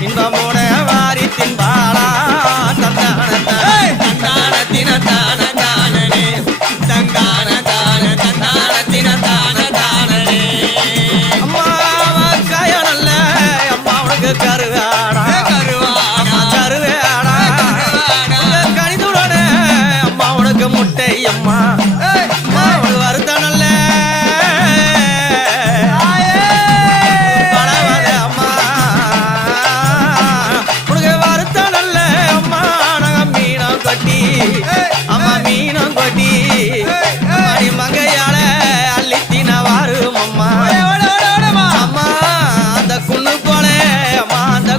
இன்பமோட வாரி தின்பாளா தந்தான தந்தானத்தின தான தானனே தந்தான தான தந்தானத்தின தான தானனே அம்மா காயனல்ல அம்மா உனக்கு கருவாடா கருவாடா கருவேடா கணிதுடனே அம்மா உனக்கு முட்டை அம்மா வருத்தனல்ல அம்மா மீனம் கொட்டி அடி மங்கையால அள்ளித்தின வாரும் அம்மா அம்மா அந்த குண்ணு போல அம்மா அந்த